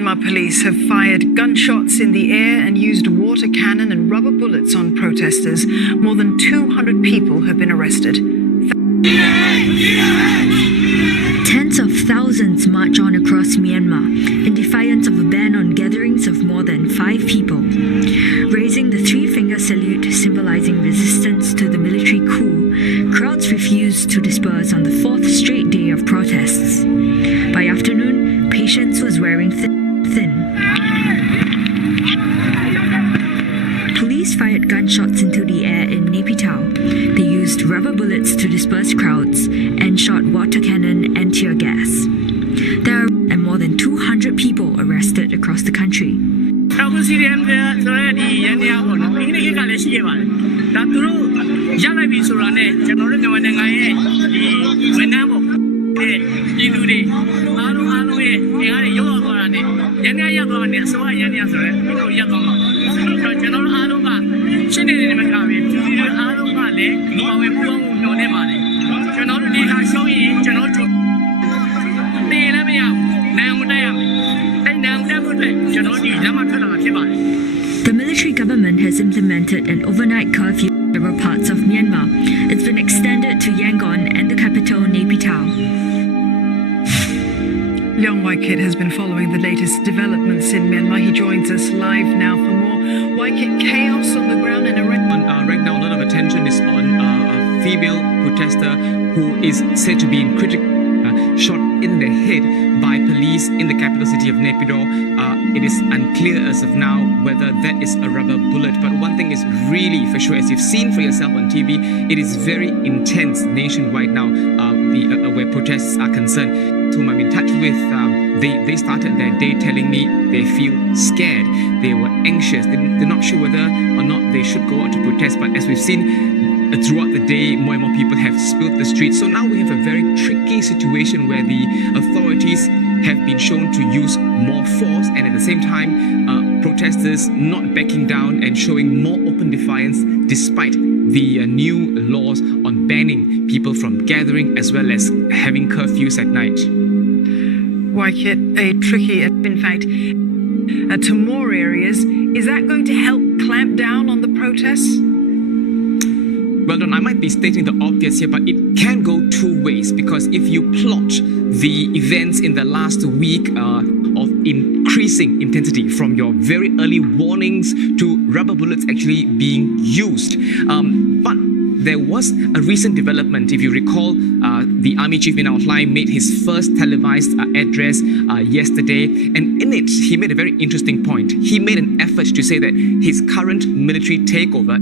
Myanmar police have fired gunshots in the air and used water cannon and rubber bullets on protesters. More than 200 people have been arrested. Tens of thousands march on across Myanmar in defiance of a ban on gatherings of more than 5 people. Raising the three-finger salute symbolizing resistance to the military coup, crowds refused to disperse on the 4th straight day of protests. By afternoon, patience was wearing thin. Police fired gunshots into the air in Naypyidaw. They used rubber bullets to disperse crowds and shot water cannon and tear gas. There are more than 200 people arrested across the country. The military government has implemented an overnight curfew in several parts of Myanmar. It's been extended to Yangon and the capital Naypyidaw. Leong Waikit has been following the latest developments in Myanmar. He joins us live now for more. Waikit, chaos on the ground and right now, a lot of attention is on a female protester who is said to be in critical shot in the head by police in the capital city of Naypyidaw. It is unclear as of now whether that is a rubber bullet, but one thing is really for sure, as you've seen for yourself on TV, it is very intense nationwide now, where protests are concerned. Whom I'm in touch with, they started their day telling me they feel scared, they were anxious, they're not sure whether or not they should go out to protest, but as we've seen throughout the day, more and more people have spilled the streets. So now we have a very tricky situation where the authorities have been shown to use more force, and at the same time, protesters not backing down and showing more open defiance despite the new laws on banning people from gathering as well as having curfews at night. Waikit, a tricky, in fact, to more areas. Is that going to help clamp down on the protests? Well done, I might be stating the obvious here, but it can go two ways, because if you plot the events in the last week of increasing intensity from your very early warnings to rubber bullets actually being used. But there was a recent development. If you recall, the Army Chief Min Aung Hlaing made his first televised address yesterday, and in it, he made a very interesting point. He made an effort to say that his current military takeover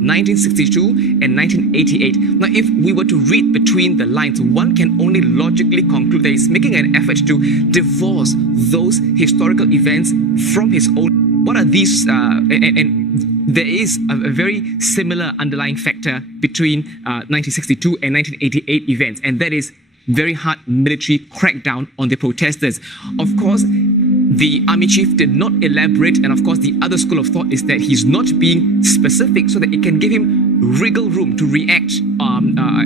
1962 and 1988. Now, if we were to read between the lines, one can only logically conclude that he's making an effort to divorce those historical events from his own. What are these? And there is a very similar underlying factor between 1962 and 1988 events, and that is very hard military crackdown on the protesters. Of course, the army chief did not elaborate, and of course the other school of thought is that he's not being specific so that it can give him wriggle room to react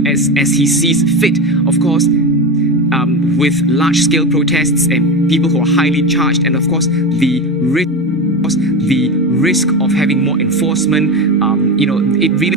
as he sees fit. Of course, with large-scale protests and people who are highly charged, and of course the risk of having more enforcement, it really